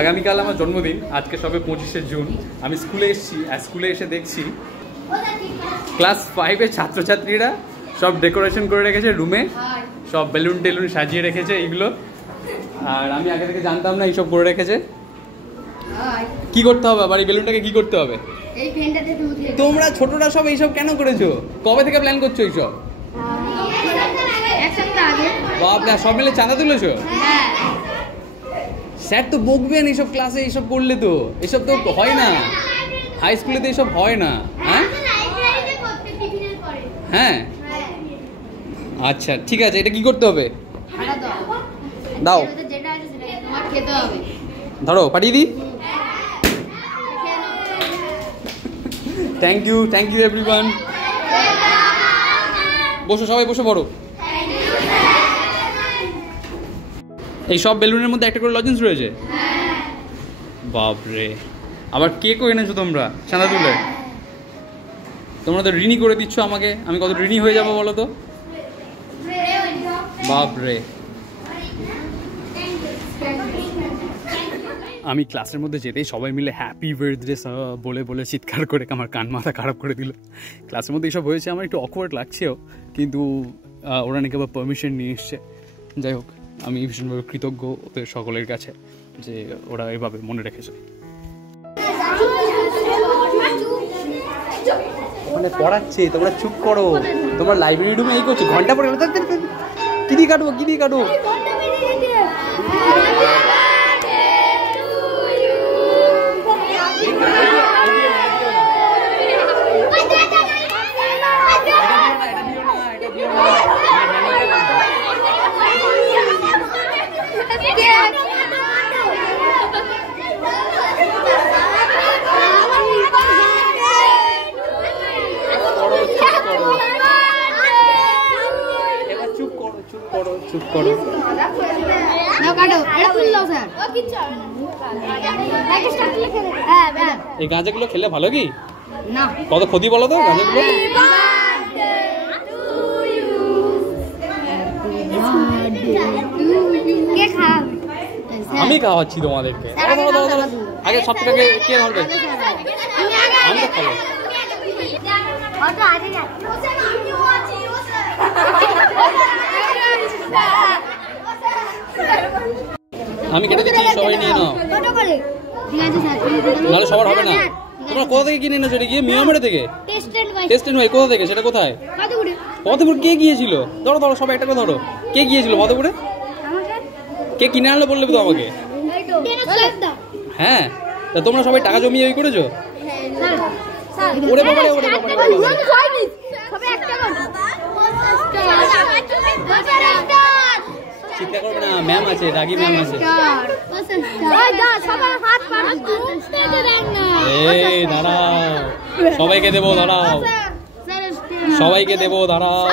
আগামীকাল আমার জন্মদিন, আজকে সবে 25শে জুন। আমি স্কুলে এসেছি, আর স্কুলে এসে দেখছি ক্লাস 5-এর ছাত্রছাত্রীরা সব ডেকোরেশন করে রেখেছে রুমে, সব বেলুন টেলুন সাজিয়ে রেখেছে এইগুলো। আর আমি আগে থেকে জানতাম না এইসব করে রেখেছে। কি করতে হবে আবার এই বেলুনটাকে, কি করতে হবে? তোমরা ছোটরা সব এইসব কেন করেছো? কবে থেকে প্ল্যান করছো এইসব? বাপরে, সব মিলে চাঁদা তুলেছো? স্যার তো বকবেন এইসব ক্লাসে এইসব করলে, তো এসব তো হয় না, হাই স্কুলে তো এইসব হয় না। হ্যাঁ হ্যাঁ, আচ্ছা ঠিক আছে, এটা কি করতে হবে? দাও, ধরো পাঠিয়ে দিই। Thank you everyone. বসো সবাই, বসে পড়ো। এই সব বেলুনের মধ্যে একটা করে লজেন্স রয়েছে। বাপরে, আবার কেকও এনেছো তোমরা চাঁদা তুলে? তোমরা তো ঋণী করে দিচ্ছ আমাকে, আমি কত ঋণী হয়ে যাবো বলো তো। বাপরে, আমি ক্লাসের মধ্যে যেতেই সবাই মিলে হ্যাপি বার্থডে বলে বলে চিৎকার করে আমার কান মাথা খারাপ করে দিল। ক্লাসের মধ্যে এইসব হয়েছে, আমার একটু অকওয়ার্ড লাগছেও, কিন্তু ওরা নাকি আবার পারমিশন নিয়ে এসছে। যাই হোক, আমি ভীষণভাবে কৃতজ্ঞ ওদের সকলের কাছে যে ওরা এভাবে মনে রেখেছে। মানে পড়াচ্ছে, তোমরা চুপ করো। তোমরা লাইব্রেরি রুমে এই করছো, ঘন্টা পরে কি দিয়ে কাটবো? চুপ করো। এই গাঁজাগুলো খেলে ভালো কি না? কত ক্ষতি বলো তো গাঁজাগুলো। আমি খাওয়াচ্ছি তোমাদেরকে। আগে সব থেকে কে ধরবে? আমি তো খাবো। আমি কেটে দিচ্ছি, সবাই নিয়ে নাও, নাহলে সবার হবে না। তোমরা কোথা থেকে কিনে এনেছো? এটা গিয়ে মিয়ামারে থেকে? টেস্ট এন্ড ভাই কোথা থেকে? সেটা কোথায়? মধুপুর। কে গিয়েছিল? ধরো ধরো, সবাই একটা করে ধরো। কে গিয়েছিল মধুপুরে? কে কিনে আনলো বললে তো আমাকে। হ্যাঁ, তা তোমরা সবাই টাকা জমিয়ে ওই করেছো? ওরে বাবা, চিৎকার করবে না, ম্যাম আছে, রাগী ম্যাম আছে। এই দাঁড়াও, সবাইকে দেবো, দাঁড়াও।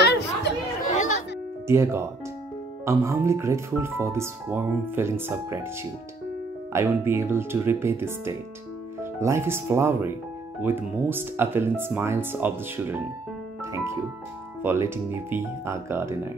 Dear God, I'm humbly grateful for this warm feelings of gratitude. I won't be able to repay this debt. Life is flowery with most appealing smiles of the children. Thank you for letting me be a gardener.